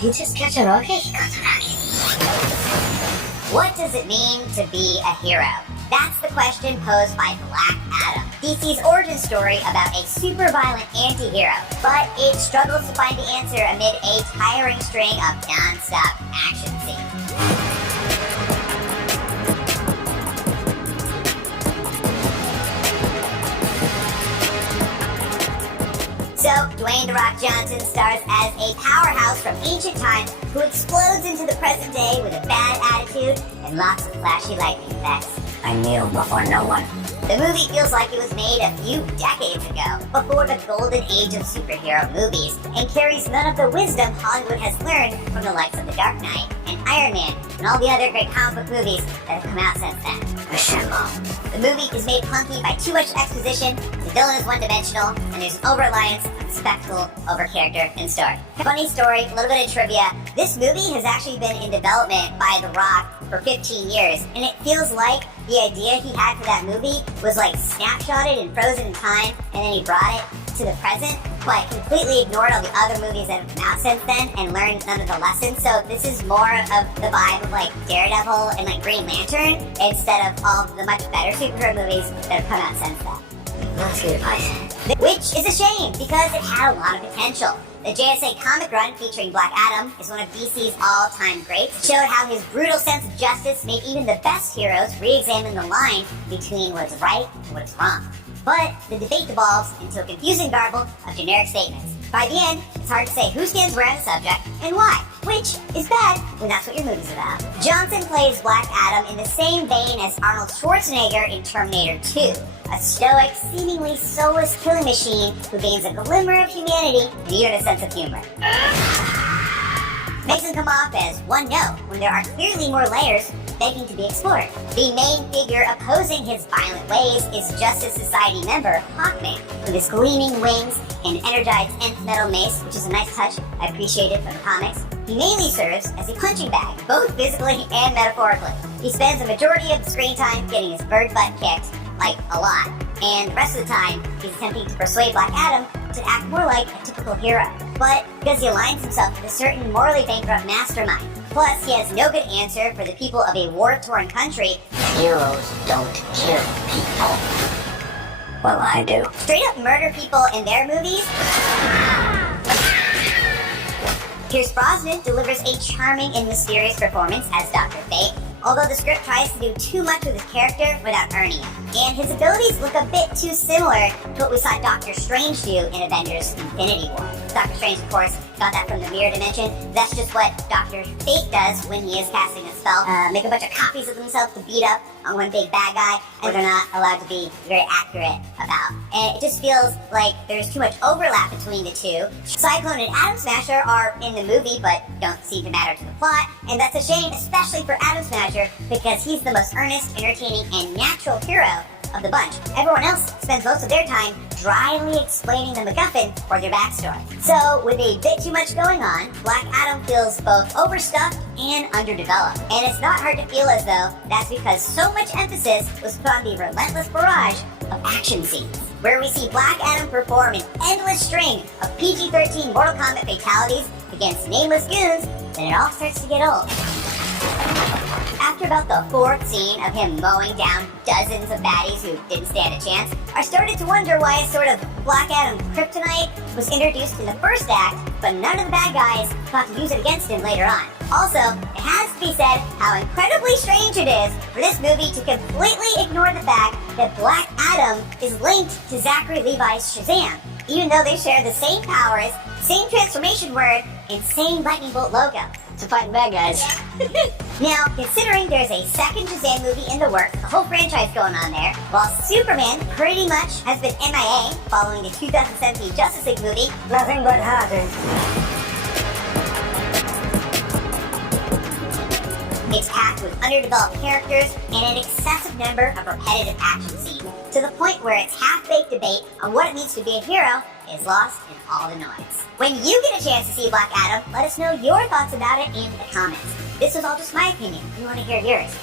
He just catch a rocket? What does it mean to be a hero? That's the question posed by Black Adam, DC's origin story about a super violent anti-hero, but it struggles to find the answer amid a tiring string of non-stop action scenes. So, Dwayne "The Rock" Johnson stars as a powerhouse from ancient times who explodes into the present day with a bad attitude and lots of flashy lightning effects. I kneel before no one. The movie feels like it was made a few decades ago, before the golden age of superhero movies, and carries none of the wisdom Hollywood has learned from the likes of The Dark Knight and Iron Man and all the other great comic book movies that have come out since then. Assemble. The movie is made clunky by too much exposition, the villain is one-dimensional, and there's an over-reliance on spectacle over character and story. Funny story, a little bit of trivia, this movie has actually been in development by The Rock for 15 years, and it feels like the idea he had for that movie was like snapshotted and frozen in time, and then he brought it to the present, but completely ignored all the other movies that have come out since then and learned none of the lessons. So this is more of the vibe of like Daredevil and like Green Lantern instead of all the much better superhero movies that have come out since then. That's good advice. Which is a shame because it had a lot of potential. The JSA comic run featuring Black Adam is one of DC's all-time greats. It showed how his brutal sense of justice made even the best heroes re-examine the line between what's right and what's wrong. But the debate devolves into a confusing garble of generic statements. By the end, it's hard to say who stands where on the subject and why, which is bad when that's what your movie's about. Johnson plays Black Adam in the same vein as Arnold Schwarzenegger in Terminator 2, a stoic, seemingly soulless killing machine who gains a glimmer of humanity and even a sense of humor. Makes him come off as one note when there are clearly more layers begging to be explored. The main figure opposing his violent ways is Justice Society member Hawkman, with his gleaming wings and energized nth metal mace, which is a nice touch I appreciated from the comics. He mainly serves as a punching bag, both physically and metaphorically. He spends the majority of the screen time getting his bird butt kicked, like a lot, and the rest of the time he's attempting to persuade Black Adam to act more like a typical hero. But because he aligns himself with a certain morally bankrupt mastermind, plus he has no good answer for the people of a war-torn country. Heroes don't kill people. Well, I do. Straight up murder people in their movies. Pierce Brosnan delivers a charming and mysterious performance as Dr. Fate, although the script tries to do too much with his character without earning it. And his abilities look a bit too similar to what we saw Doctor Strange do in Avengers Infinity War. Doctor Strange, of course, got that from the mirror dimension. That's just what Dr. Fate does when he is casting a spell. Make a bunch of copies of himself to beat up on one big bad guy, and they're not allowed to be very accurate about. And it just feels like there's too much overlap between the two. Cyclone and Atom Smasher are in the movie, but don't seem to matter to the plot, and that's a shame, especially for Atom Smasher, because he's the most earnest, entertaining, and natural hero of the bunch. Everyone else spends most of their time dryly explaining the MacGuffin or their backstory. So, with a bit too much going on, Black Adam feels both overstuffed and underdeveloped. And it's not hard to feel as though that's because so much emphasis was put on the relentless barrage of action scenes, where we see Black Adam perform an endless string of PG-13 Mortal Kombat fatalities against nameless goons, then it all starts to get old. After about the fourth scene of him mowing down dozens of baddies who didn't stand a chance, I started to wonder why a sort of Black Adam kryptonite was introduced in the first act, but none of the bad guys thought to use it against him later on. Also, it has to be said how incredibly strange it is for this movie to completely ignore the fact that Black Adam is linked to Zachary Levi's Shazam, even though they share the same powers, same transformation word, and same lightning bolt logo. To fight bad guys. Now, considering there's a second Shazam movie in the works, the whole franchise going on there, while Superman pretty much has been MIA following the 2017 Justice League movie, Nothing but hazards. it's packed with underdeveloped characters and an excessive number of repetitive action scenes, to the point where its half-baked debate on what it means to be a hero is lost in all the noise. When you get a chance to see Black Adam, let us know your thoughts about it in the comments. This was all just my opinion. We want to hear yours.